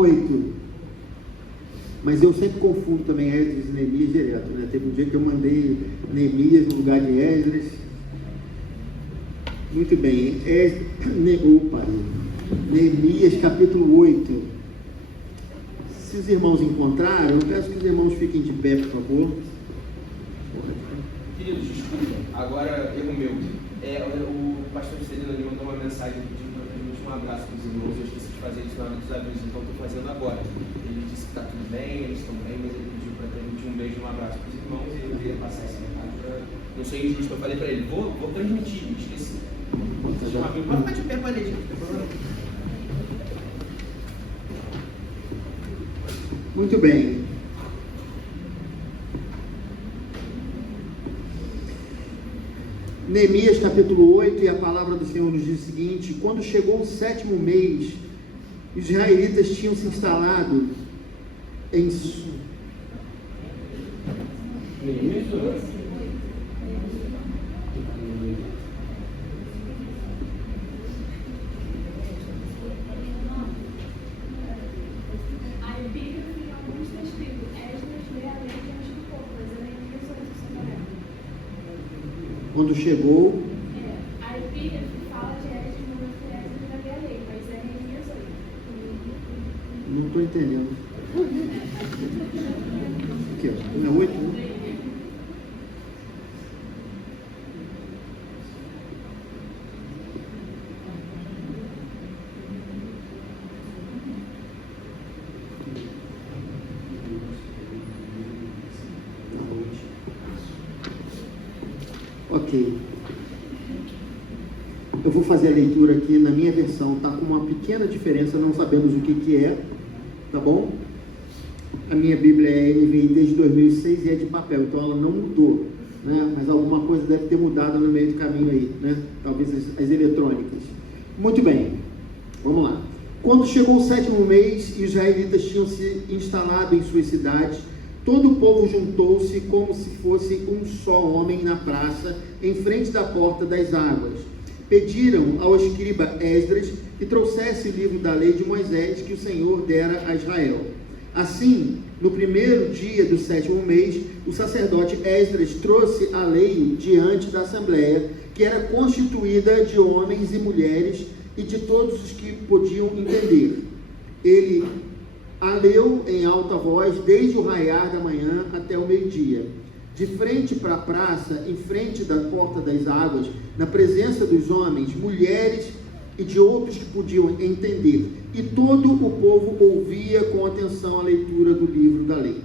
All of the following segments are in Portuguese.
8. Mas eu sempre confundo também Esdras e Neemias direto, né? Teve um dia que eu mandei Neemias no lugar de Esdras. Muito bem. Neemias capítulo 8. Se os irmãos encontraram, eu peço que os irmãos fiquem de pé, por favor. Queridos, desculpa, agora erro meu. O pastor Celino me mandou uma mensagem pedindo para que um abraço para os irmãos. Eu esqueci de fazer isso na hora dos avisos, então estou fazendo agora. Ele disse que está tudo bem, eles estão bem, mas ele pediu para transmitir um beijo e um abraço para os irmãos e eu queria passar esse recado para. Não sei injusto, eu falei para ele, vou transmitir, me esqueci. Pode ficar de pé com a gente. Muito bem. Neemias capítulo 8, e a palavra do Senhor nos diz o seguinte: quando chegou o 7º mês, os israelitas tinham se instalado em quando chegou. A epígrafe fala de Esdras, mas Esdras já a lei, mas é Neemias 8. Não estou entendendo. Aqui, ó. Não é 8, né? Ok. Eu vou fazer a leitura aqui na minha versão, tá com uma pequena diferença, não sabemos o que é, tá bom? A minha Bíblia é NVI desde 2006 e é de papel, então ela não mudou, né? Mas alguma coisa deve ter mudado no meio do caminho aí, né? Talvez as eletrônicas. Muito bem, vamos lá. Quando chegou o 7º mês e os israelitas tinham se instalado em suas cidades, todo o povo juntou-se como se fosse um só homem na praça, em frente da porta das águas. Pediram ao escriba Esdras que trouxesse o livro da lei de Moisés que o Senhor dera a Israel. Assim, no primeiro dia do 7º mês, o sacerdote Esdras trouxe a lei diante da assembleia, que era constituída de homens e mulheres e de todos os que podiam entender. Ele a leu em alta voz desde o raiar da manhã até o meio-dia. De frente para a praça, em frente da porta das águas, na presença dos homens, mulheres e de outros que podiam entender. E todo o povo ouvia com atenção a leitura do livro da lei.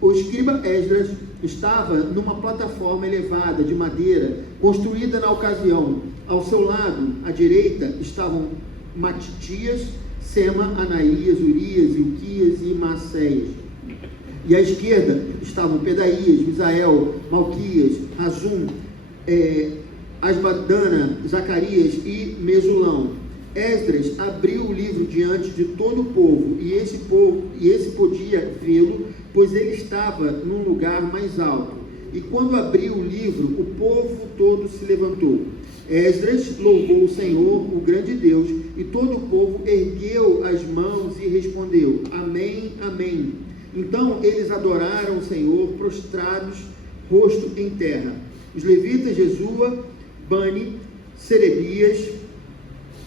O escriba Esdras estava numa plataforma elevada de madeira, construída na ocasião. Ao seu lado, à direita, estavam Matitias, Sema, Anaías, Urias, Ilquias e Maceias. E à esquerda estavam Pedaías, Misael, Malquias, Razum, Asbadana, Zacarias e Mesulão. Esdras abriu o livro diante de todo o povo, e esse podia vê-lo, pois ele estava num lugar mais alto. E quando abriu o livro, o povo todo se levantou. Esdras louvou o Senhor, o grande Deus, e todo o povo ergueu as mãos e respondeu: Amém, Amém. Então eles adoraram o Senhor, prostrados, rosto em terra. Os levitas Jesua, Bani, Serebias,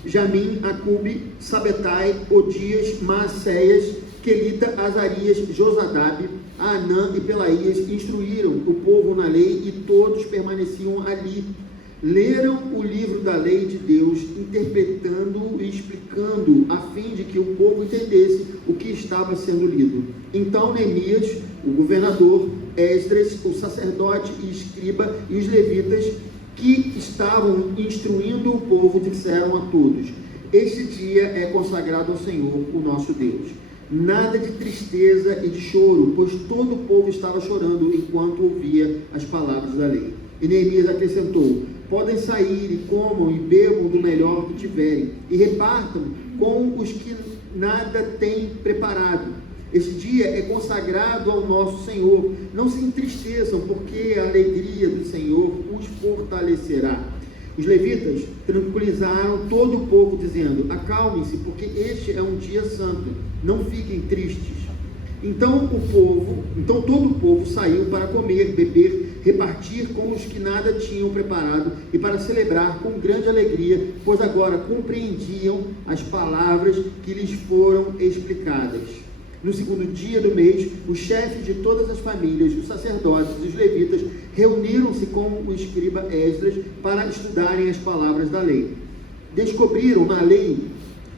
Jamim, Acube, Sabetai, Odias, Maacéias, Quelita, Azarias, Josadab, Anã e Pelaías instruíram o povo na lei e todos permaneciam ali. Leram o livro da lei de Deus, interpretando e explicando, a fim de que o povo entendesse o que estava sendo lido. Então Neemias, o governador, Esdras, o sacerdote e escriba, e os levitas que estavam instruindo o povo disseram a todos: Este dia é consagrado ao Senhor, o nosso Deus. Nada de tristeza e de choro, pois todo o povo estava chorando enquanto ouvia as palavras da lei. E Neemias acrescentou: Podem sair e comam e bebam do melhor que tiverem, e repartam com os que nada têm preparado. Este dia é consagrado ao nosso Senhor. Não se entristeçam, porque a alegria do Senhor os fortalecerá. Os levitas tranquilizaram todo o povo, dizendo: acalmem-se, porque este é um dia santo, não fiquem tristes. Então todo o povo saiu para comer, beber, repartir com os que nada tinham preparado e para celebrar com grande alegria, pois agora compreendiam as palavras que lhes foram explicadas. No segundo dia do mês, os chefes de todas as famílias, os sacerdotes e os levitas reuniram-se com o escriba Esdras para estudarem as palavras da lei. Descobriram na lei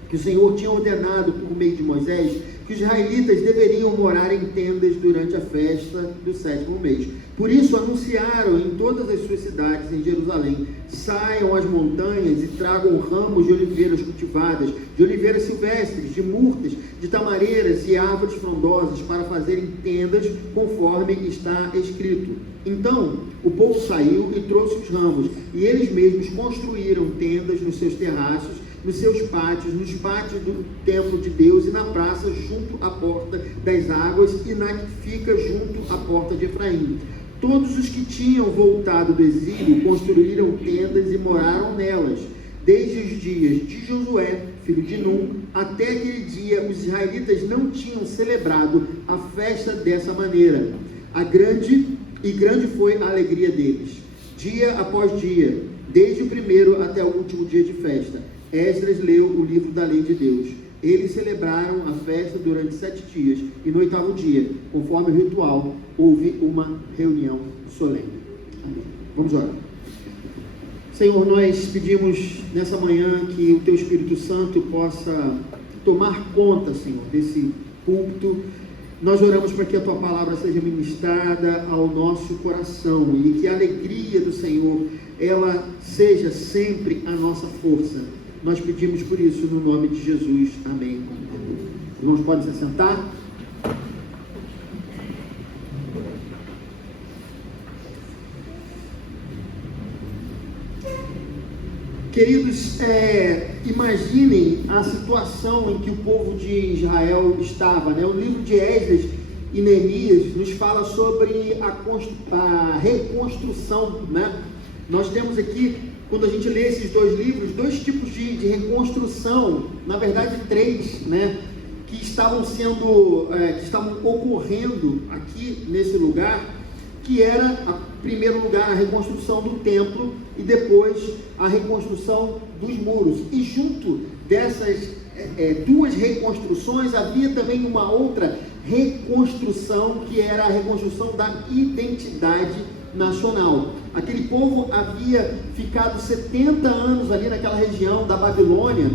que o Senhor tinha ordenado por meio de Moisés que os israelitas deveriam morar em tendas durante a festa do 7º mês. Por isso anunciaram em todas as suas cidades em Jerusalém: saiam às montanhas e tragam ramos de oliveiras cultivadas, de oliveiras silvestres, de murtas, de tamareiras e árvores frondosas, para fazerem tendas conforme está escrito. Então o povo saiu e trouxe os ramos, e eles mesmos construíram tendas nos seus terraços, nos seus pátios, nos pátios do templo de Deus e na praça junto à porta das águas e na que fica junto à porta de Efraim. Todos os que tinham voltado do exílio construíram tendas e moraram nelas. Desde os dias de Josué, filho de Num, até aquele dia, os israelitas não tinham celebrado a festa dessa maneira. Grande foi a alegria deles, dia após dia, desde o primeiro até o último dia de festa. Esdras leu o livro da lei de Deus. Eles celebraram a festa durante 7 dias, e no 8º dia, conforme o ritual, houve uma reunião solene. Amém. Vamos orar. Senhor, nós pedimos nessa manhã que o Teu Espírito Santo possa tomar conta, Senhor, desse púlpito. Nós oramos para que a Tua palavra seja ministrada ao nosso coração e que a alegria do Senhor, ela seja sempre a nossa força. Nós pedimos por isso no nome de Jesus. Amém. Irmãos, podem se assentar. Queridos, imaginem a situação em que o povo de Israel estava, né? O livro de Esdras e Neemias nos fala sobre a reconstrução, né? Nós temos aqui, quando a gente lê esses 2 livros, 2 tipos de reconstrução, na verdade 3, né? Que estavam ocorrendo aqui nesse lugar, que era, em primeiro lugar, a reconstrução do templo e depois a reconstrução dos muros. E junto dessas 2 reconstruções havia também uma outra reconstrução, que era a reconstrução da identidade nacional. Aquele povo havia ficado 70 anos ali naquela região da Babilônia,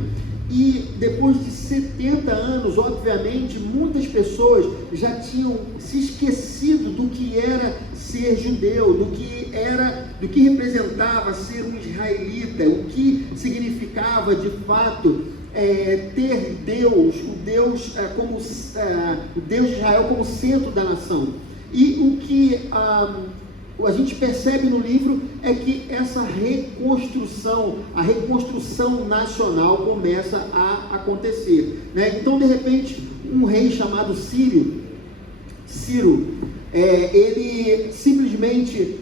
e depois de 70 anos, obviamente, muitas pessoas já tinham se esquecido do que era ser judeu, do que representava ser um israelita, o que significava de fato ter Deus, o Deus de Israel como centro da nação. E o que a gente percebe no livro é que essa reconstrução, a reconstrução nacional começa a acontecer, né? Então, de repente, um rei chamado Ciro, ele simplesmente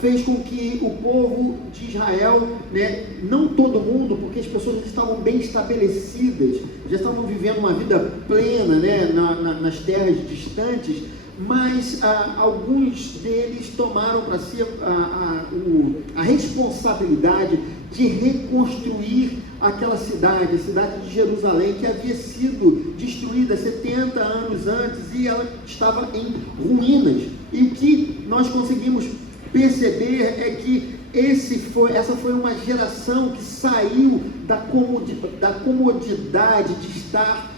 fez com que o povo de Israel, né, não todo mundo, porque as pessoas já estavam bem estabelecidas, já estavam vivendo uma vida plena, né, nas terras distantes, mas alguns deles tomaram para si a responsabilidade de reconstruir aquela cidade, a cidade de Jerusalém, que havia sido destruída 70 anos antes e ela estava em ruínas. E o que nós conseguimos perceber é que essa foi uma geração que saiu da comodidade de estar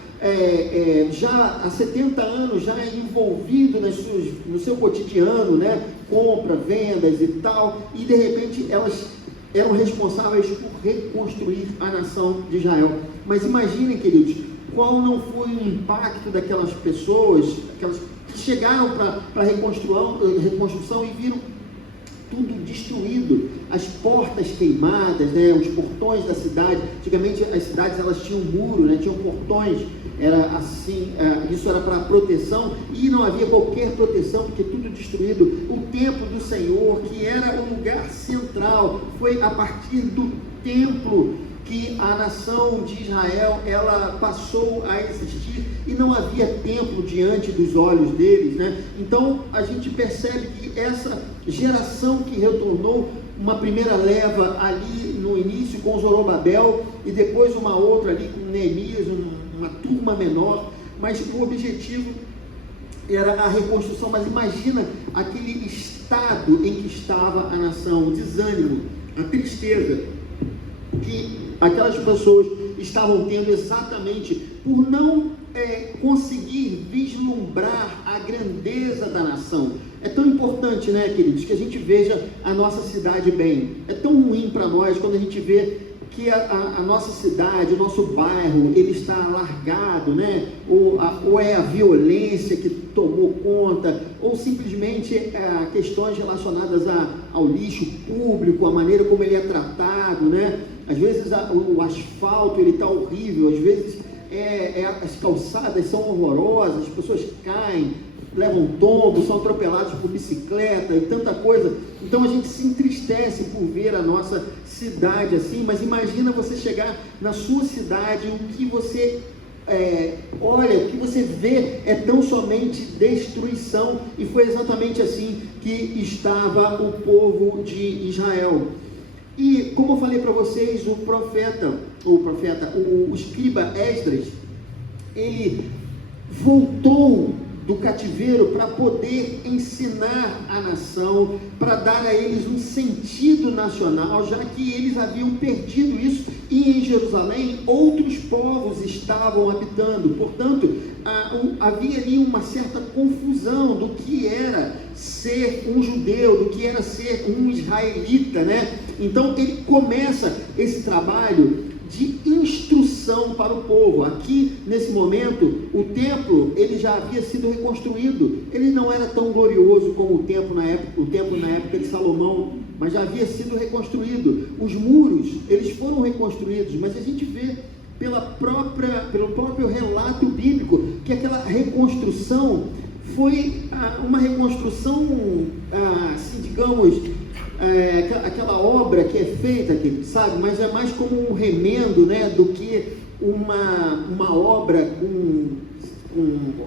já há 70 anos já envolvido no seu cotidiano, né? Compra, vendas e tal, e de repente elas eram responsáveis por reconstruir a nação de Israel. Mas imaginem, queridos, qual não foi o impacto daquelas pessoas, aquelas que chegaram para a reconstrução e viram tudo destruído, as portas queimadas, né, os portões da cidade. Antigamente as cidades elas tinham muro, né, tinham portões, era assim, isso era para proteção, e não havia qualquer proteção, porque tudo destruído. O templo do Senhor, que era o lugar central, foi a partir do templo que a nação de Israel ela passou a existir, e não havia templo diante dos olhos deles, né? Então a gente percebe que essa geração que retornou, uma primeira leva ali no início com Zorobabel, e depois uma outra ali com Neemias, uma turma menor, mas o objetivo era a reconstrução. Mas imagina aquele estado em que estava a nação, o desânimo, a tristeza que aquelas pessoas estavam tendo, exatamente por não conseguir vislumbrar a grandeza da nação. É tão importante, né, queridos, que a gente veja a nossa cidade bem. É tão ruim para nós quando a gente vê que a nossa cidade, o nosso bairro, ele está largado, né? Ou é a violência que tomou conta, ou simplesmente questões relacionadas ao lixo público, a maneira como ele é tratado, né? Às vezes o asfalto ele está horrível, às vezes as calçadas são horrorosas, as pessoas caem, levam tombo, são atropelados por bicicleta e tanta coisa. Então a gente se entristece por ver a nossa cidade assim, mas imagina você chegar na sua cidade, o que você olha, o que você vê é tão somente destruição, e foi exatamente assim que estava o povo de Israel. E como eu falei para vocês, o escriba Esdras, ele voltou do cativeiro para poder ensinar a nação, para dar a eles um sentido nacional, já que eles haviam perdido isso, e em Jerusalém outros povos estavam habitando. Portanto, havia ali uma certa confusão do que era ser um judeu, do que era ser um israelita, né? Então ele começa esse trabalho de instrução para o povo. Aqui, nesse momento, o templo, ele já havia sido reconstruído. Ele não era tão glorioso como o templo na época de Salomão, mas já havia sido reconstruído. Os muros, eles foram reconstruídos, mas a gente vê pelo próprio relato bíblico que aquela reconstrução foi uma reconstrução, assim, digamos, aquela obra que é feita, sabe, mas é mais como um remendo, né, do que uma obra com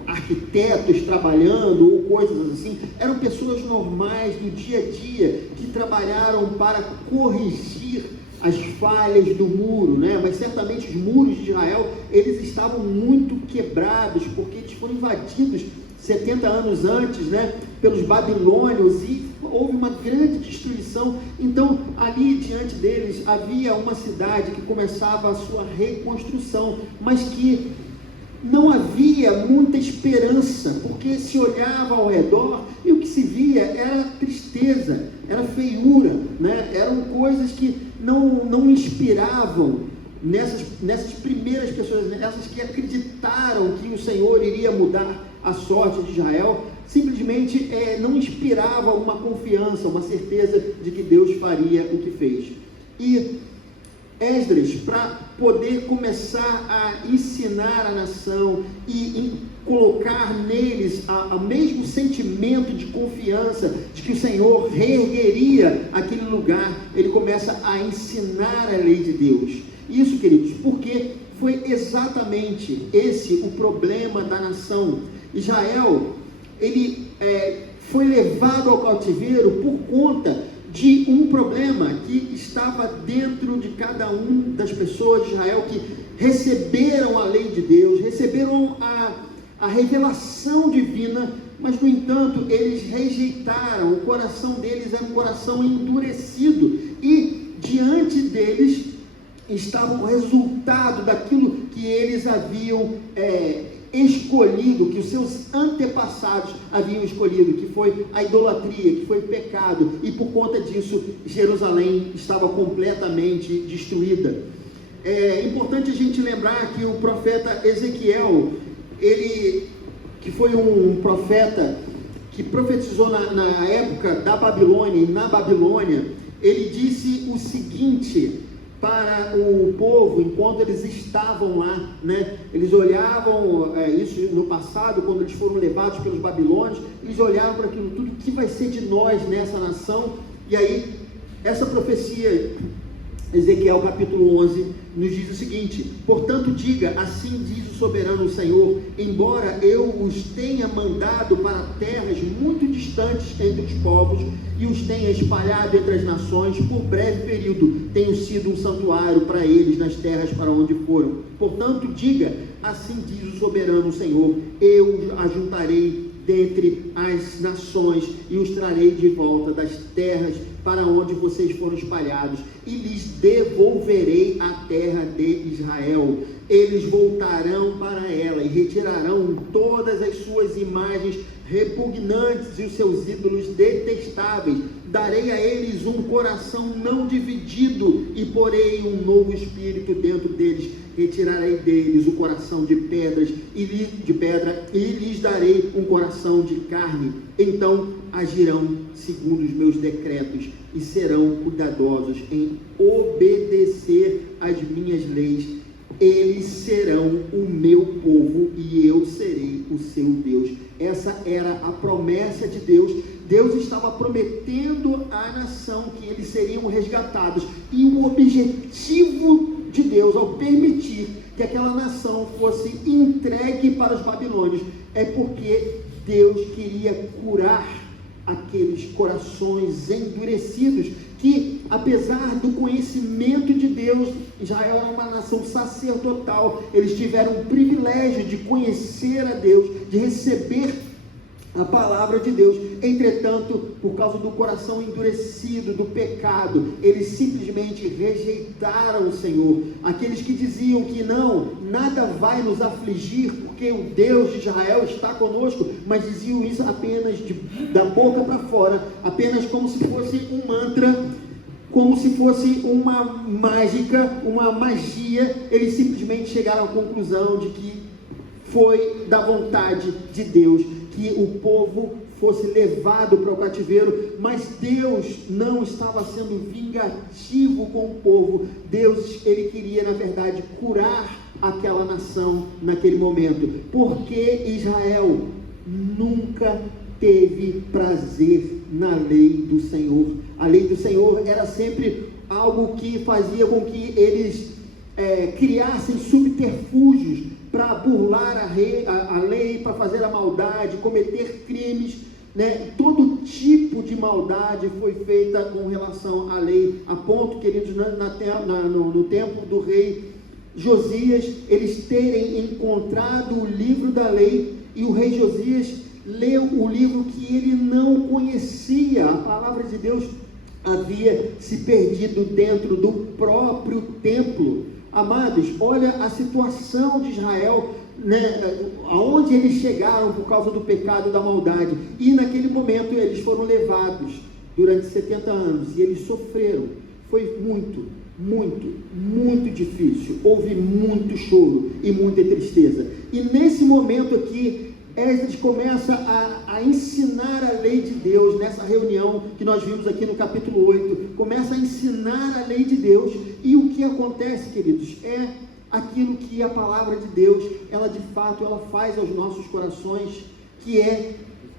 arquitetos trabalhando ou coisas assim. Eram pessoas normais do dia a dia que trabalharam para corrigir as falhas do muro, né? Mas certamente os muros de Israel, eles estavam muito quebrados, porque eles foram invadidos 70 anos antes, né, pelos babilônios, e houve uma grande destruição. Então ali diante deles havia uma cidade que começava a sua reconstrução, mas que não havia muita esperança, porque se olhava ao redor e o que se via era tristeza, era feiura, né? Eram coisas que não inspiravam nessas primeiras pessoas, nessas que acreditaram que o Senhor iria mudar a sorte de Israel. Simplesmente não inspirava uma confiança, uma certeza de que Deus faria o que fez. E Esdras, para poder começar a ensinar a nação e colocar neles o mesmo sentimento de confiança de que o Senhor reergueria aquele lugar, ele começa a ensinar a lei de Deus. Isso, queridos, porque foi exatamente esse o problema da nação. Israel, ele foi levado ao cativeiro por conta de um problema que estava dentro de cada um das pessoas de Israel, que receberam a lei de Deus, receberam a revelação divina, mas no entanto eles rejeitaram. O coração deles era um coração endurecido, e diante deles estava o resultado daquilo que eles haviam escolhido, que os seus antepassados haviam escolhido, que foi a idolatria, que foi o pecado, e por conta disso Jerusalém estava completamente destruída. É importante a gente lembrar que o profeta Ezequiel, ele, que foi um profeta que profetizou na época da Babilônia, e na Babilônia, ele disse o seguinte para o povo, enquanto eles estavam lá, né? Eles olhavam, isso no passado, quando eles foram levados pelos babilônios, eles olhavam para aquilo tudo, o que vai ser de nós nessa nação? E aí, essa profecia, Ezequiel capítulo 11, nos diz o seguinte: portanto diga, assim diz o soberano Senhor, embora eu os tenha mandado para terras muito distantes entre os povos, e os tenha espalhado entre as nações, por breve período tenho sido um santuário para eles nas terras para onde foram. Portanto diga, assim diz o soberano Senhor, eu os ajuntarei dentre as nações e os trarei de volta das terras para onde vocês foram espalhados, e lhes devolverei a terra de Israel. Eles voltarão para ela e retirarão todas as suas imagens repugnantes e os seus ídolos detestáveis. Darei a eles um coração não dividido e porei um novo espírito dentro deles. Retirarei deles o coração de pedra e lhes darei um coração de carne. Então agirão segundo os meus decretos e serão cuidadosos em obedecer às minhas leis. Eles serão o meu povo e eu serei o seu Deus. Essa era a promessa de Deus. Deus estava prometendo à nação que eles seriam resgatados, e o objetivo de Deus ao permitir que aquela nação fosse entregue para os babilônios é porque Deus queria curar aqueles corações endurecidos que, apesar do conhecimento de Deus, Israel era uma nação sacerdotal, eles tiveram o privilégio de conhecer a Deus, de receber a palavra de Deus. Entretanto, por causa do coração endurecido, do pecado, eles simplesmente rejeitaram o Senhor. Aqueles que diziam que não, nada vai nos afligir, porque o Deus de Israel está conosco, mas diziam isso apenas da boca para fora, apenas como se fosse um mantra, como se fosse uma mágica, uma magia. Eles simplesmente chegaram à conclusão de que foi da vontade de Deus que o povo fosse levado para o cativeiro, mas Deus não estava sendo vingativo com o povo. Deus, ele queria, na verdade, curar aquela nação naquele momento, porque Israel nunca teve prazer na lei do Senhor. A lei do Senhor era sempre algo que fazia com que eles criassem subterfúgios para burlar a lei, para fazer a maldade, cometer crimes, né? Todo tipo de maldade foi feita com relação à lei, a ponto, queridos, no tempo do rei Josias, eles terem encontrado o livro da lei, e o rei Josias leu o livro que ele não conhecia. A palavra de Deus havia se perdido dentro do próprio templo. Amados, olha a situação de Israel, né, aonde eles chegaram por causa do pecado e da maldade. E naquele momento eles foram levados durante 70 anos e eles sofreram. Foi muito, muito, muito difícil. Houve muito choro e muita tristeza. E nesse momento aqui, Esdras começa a ensinar a lei de Deus. Nessa reunião que nós vimos aqui no capítulo 8, começa a ensinar a lei de Deus. E o que acontece, queridos, é aquilo que a palavra de Deus, ela de fato, ela faz aos nossos corações, que é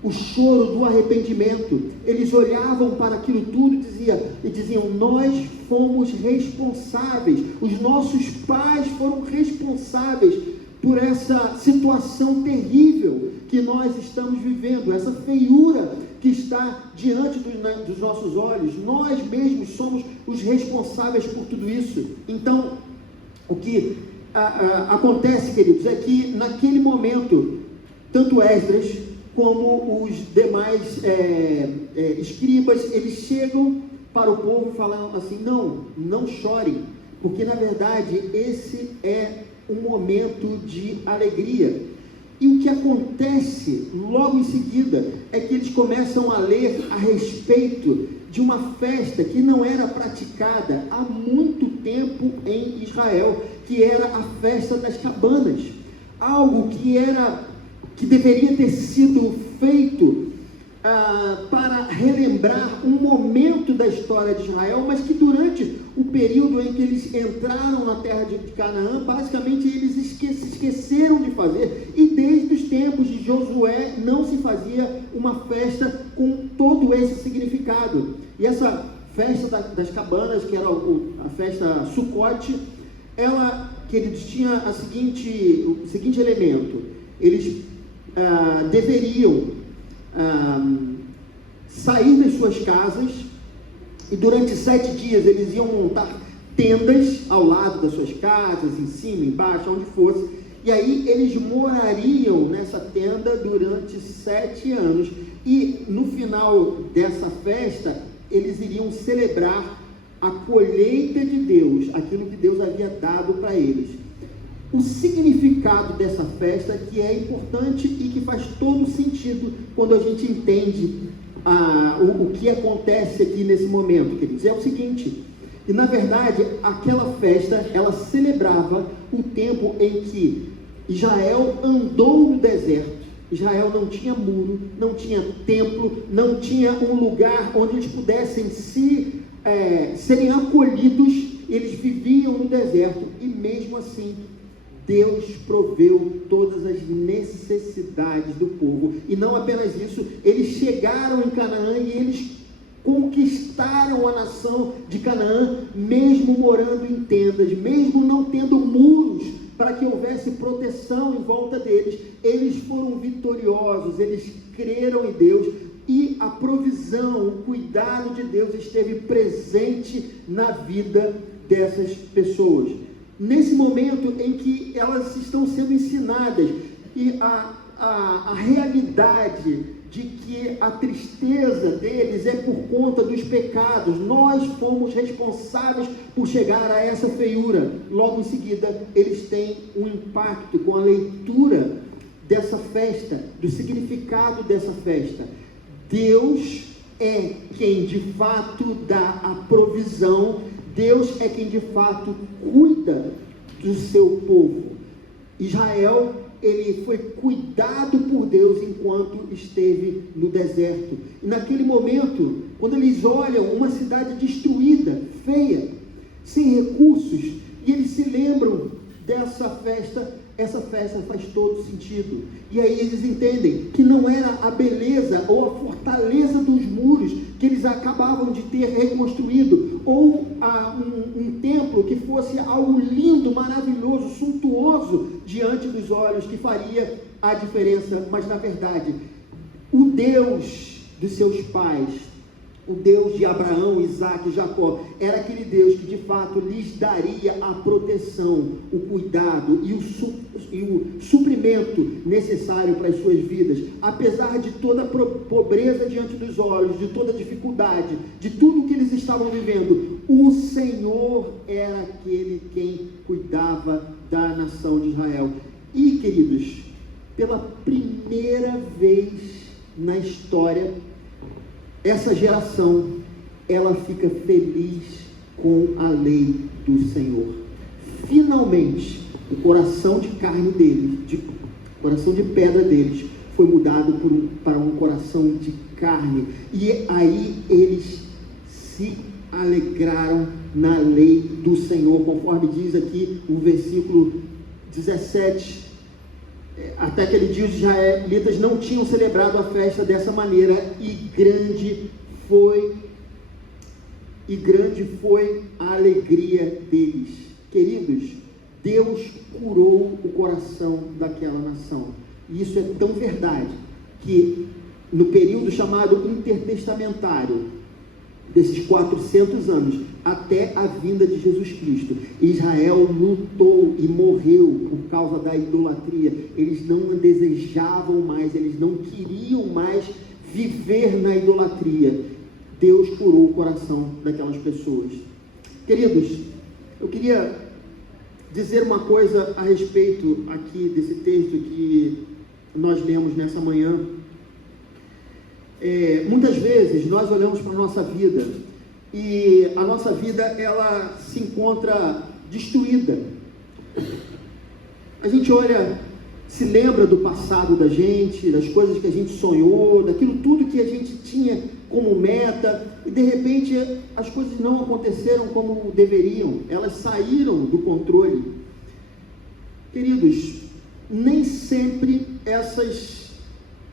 o choro do arrependimento. Eles olhavam para aquilo tudo e diziam, nós fomos responsáveis, os nossos pais foram responsáveis por essa situação terrível que nós estamos vivendo, essa feiura que está diante dos nossos olhos. Nós mesmos somos os responsáveis por tudo isso. Então, o que acontece, queridos, é que naquele momento, tanto Esdras como os demais escribas, eles chegam para o povo falando assim, não chorem, porque na verdade esse é um momento de alegria. E o que acontece logo em seguida é que eles começam a ler a respeito de uma festa que não era praticada há muito tempo em Israel, que era a festa das cabanas, algo que deveria ter sido feito para relembrar um momento da história de Israel, mas que durante o período em que eles entraram na terra de Canaã, basicamente eles se esqueceram de fazer, e desde os tempos de Josué não se fazia uma festa com todo esse significado. E essa festa das cabanas, que era a festa Sucote, ela, queridos, tinha o seguinte elemento: eles deveriam sair das suas casas, e durante 7 dias eles iam montar tendas ao lado das suas casas, em cima, embaixo, onde fosse, e aí eles morariam nessa tenda durante 7 anos, e no final dessa festa eles iriam celebrar a colheita de Deus, aquilo que Deus havia dado para eles. O significado dessa festa, que é importante e que faz todo sentido quando a gente entende o que acontece aqui nesse momento, queridos, é o seguinte: e na verdade aquela festa, ela celebrava o tempo em que Israel andou no deserto. Israel não tinha muro, não tinha templo, não tinha um lugar onde eles pudessem serem acolhidos. Eles viviam no deserto, e mesmo assim Deus proveu todas as necessidades do povo. E não apenas isso, eles chegaram em Canaã e eles conquistaram a nação de Canaã, mesmo morando em tendas, mesmo não tendo muros para que houvesse proteção em volta deles. Eles foram vitoriosos, eles creram em Deus, e a provisão, o cuidado de Deus esteve presente na vida dessas pessoas. Nesse momento em que elas estão sendo ensinadas, e a realidade de que a tristeza deles é por conta dos pecados, nós fomos responsáveis por chegar a essa feiura. Logo em seguida, eles têm um impacto com a leitura dessa festa, do significado dessa festa. Deus é quem de fato dá a provisão, Deus é quem de fato cuida do seu povo. Israel, ele foi cuidado por Deus enquanto esteve no deserto. E naquele momento, quando eles olham uma cidade destruída, feia, sem recursos, e eles se lembram dessa festa, essa festa faz todo sentido. E aí eles entendem que não era a beleza ou a fortaleza dos muros que eles acabavam de ter reconstruído, ou um templo que fosse algo lindo, maravilhoso, suntuoso diante dos olhos, que faria a diferença. Mas na verdade, o Deus dos seus pais, o Deus de Abraão, Isaac e Jacó, era aquele Deus que de fato lhes daria a proteção, o cuidado e o suprimento necessário para as suas vidas. Apesar de toda a pobreza diante dos olhos, de toda a dificuldade, de tudo que eles estavam vivendo, o Senhor era aquele quem cuidava da nação de Israel. E, queridos, pela primeira vez na história, essa geração, ela fica feliz com a lei do Senhor. Finalmente, o coração de carne deles, o coração de pedra deles, foi mudado para um coração de carne. E aí eles se alegraram na lei do Senhor, conforme diz aqui o versículo 17. Até aquele dia os israelitas não tinham celebrado a festa dessa maneira, e grande foi a alegria deles. Queridos, Deus curou o coração daquela nação. E isso é tão verdade que no período chamado intertestamentário, desses 400 anos, até a vinda de Jesus Cristo, Israel lutou e morreu por causa da idolatria. Eles não a desejavam mais, eles não queriam mais viver na idolatria. Deus curou o coração daquelas pessoas. Queridos, eu queria dizer uma coisa a respeito aqui desse texto que nós lemos nessa manhã. Muitas vezes nós olhamos para a nossa vida, e a nossa vida, ela se encontra destruída. A gente olha se lembra do passado da gente, das coisas que a gente sonhou, daquilo tudo que a gente tinha como meta, e de repente as coisas não aconteceram como deveriam, elas saíram do controle. Queridos, nem sempre essas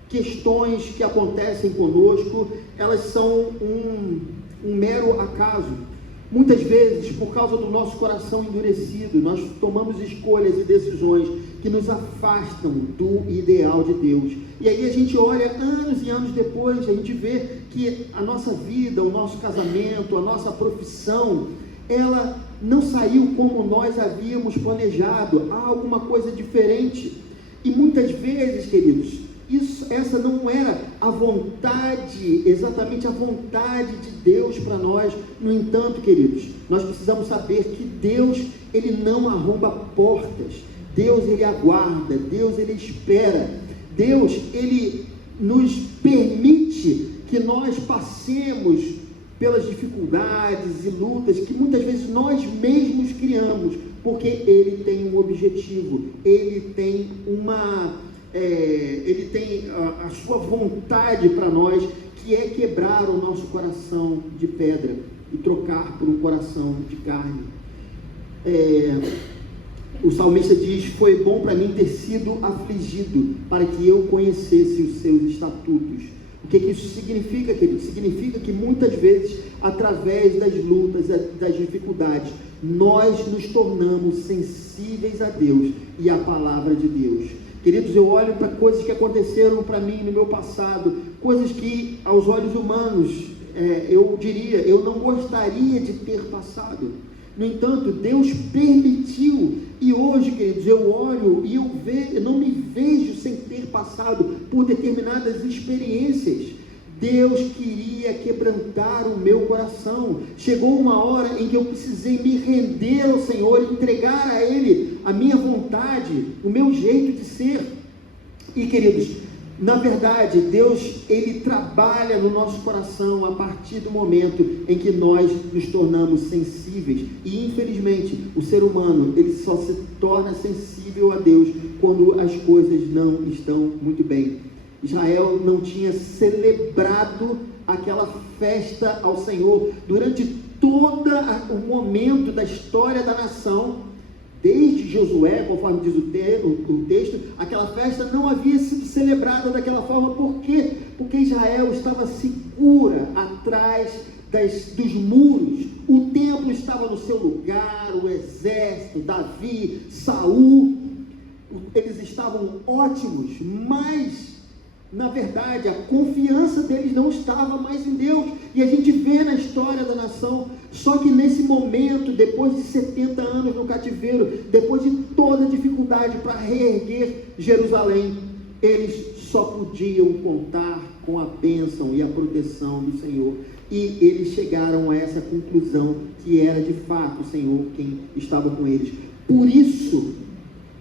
questões que acontecem conosco, elas são um mero acaso. Muitas vezes, por causa do nosso coração endurecido, nós tomamos escolhas e decisões que nos afastam do ideal de Deus. E aí a gente olha anos e anos depois, a gente vê que a nossa vida, o nosso casamento, a nossa profissão, ela não saiu como nós havíamos planejado, há alguma coisa diferente. E muitas vezes, queridos, essa não era a vontade, exatamente a vontade de Deus para nós. No entanto, queridos, nós precisamos saber que Deus, Ele não arromba portas. Deus, Ele aguarda. Deus, Ele espera. Deus, Ele nos permite que nós passemos pelas dificuldades e lutas que muitas vezes nós mesmos criamos, porque Ele tem um objetivo, Ele tem Ele tem a sua vontade para nós, que é quebrar o nosso coração de pedra e trocar por um coração de carne. O salmista diz: foi bom para mim ter sido afligido, para que eu conhecesse os seus estatutos. O que isso significa, querido? Significa que muitas vezes, através das lutas, das dificuldades, nós nos tornamos sensíveis a Deus e à palavra de Deus. Queridos, eu olho para coisas que aconteceram para mim no meu passado, coisas que aos olhos humanos, eu diria, eu não gostaria de ter passado. No entanto, Deus permitiu, e hoje, queridos, eu olho e eu não me vejo sem ter passado por determinadas experiências. Deus queria quebrantar o meu coração. Chegou uma hora em que eu precisei me render ao Senhor e entregar a Ele a minha vontade, o meu jeito de ser. E, queridos, na verdade, Deus, Ele trabalha no nosso coração a partir do momento em que nós nos tornamos sensíveis. E, infelizmente, o ser humano, ele só se torna sensível a Deus quando as coisas não estão muito bem. Israel não tinha celebrado aquela festa ao Senhor durante todo o momento da história da nação. Desde Josué, conforme diz o texto, aquela festa não havia sido celebrada daquela forma. Por quê? Porque Israel estava segura atrás dos muros. O templo estava no seu lugar, o exército, Davi, Saul, eles estavam ótimos, mas na verdade, a confiança deles não estava mais em Deus. E a gente vê na história da nação, só que nesse momento, depois de 70 anos no cativeiro, depois de toda a dificuldade para reerguer Jerusalém, eles só podiam contar com a bênção e a proteção do Senhor. E eles chegaram a essa conclusão, que era de fato o Senhor quem estava com eles. Por isso,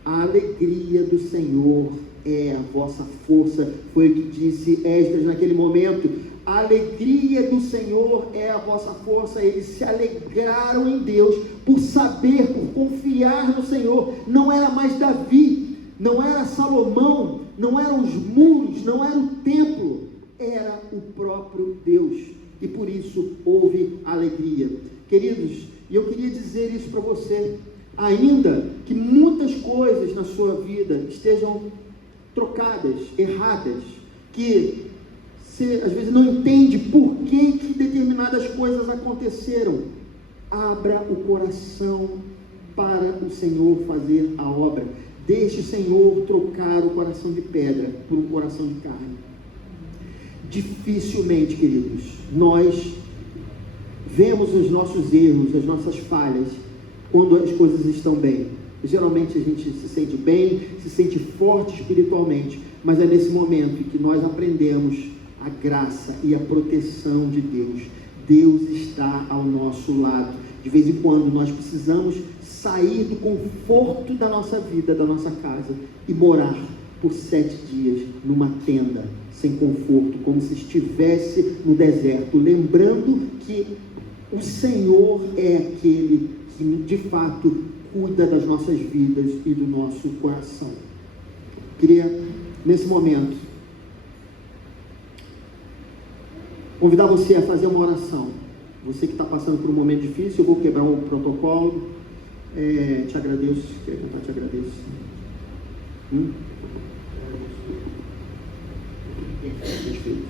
a alegria do Senhor é a vossa força, foi o que disse Esdras naquele momento. A alegria do Senhor é a vossa força. Eles se alegraram em Deus, por saber, por confiar no Senhor. Não era mais Davi, não era Salomão, não eram os muros, não era o templo, era o próprio Deus, e por isso houve alegria. Queridos, e eu queria dizer isso para você, ainda que muitas coisas na sua vida estejam trocadas, erradas, que você às vezes não entende por que determinadas coisas aconteceram, abra o coração para o Senhor fazer a obra. Deixe o Senhor trocar o coração de pedra por um coração de carne. Dificilmente, queridos, nós vemos os nossos erros, as nossas falhas, quando as coisas estão bem. Geralmente a gente se sente bem, se sente forte espiritualmente, mas é nesse momento que nós aprendemos a graça e a proteção de Deus. Deus está ao nosso lado. De vez em quando nós precisamos sair do conforto da nossa vida, da nossa casa, e morar por 7 dias numa tenda, sem conforto, como se estivesse no deserto, lembrando que o Senhor é aquele que de fato cuida das nossas vidas e do nosso coração. Queria, nesse momento, convidar você a fazer uma oração. Você que está passando por um momento difícil, eu vou quebrar o protocolo. Te agradeço. Quer cantar? Te agradeço. Perfeito.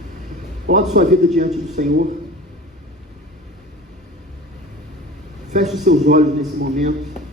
Coloque sua vida diante do Senhor. Feche os seus olhos nesse momento.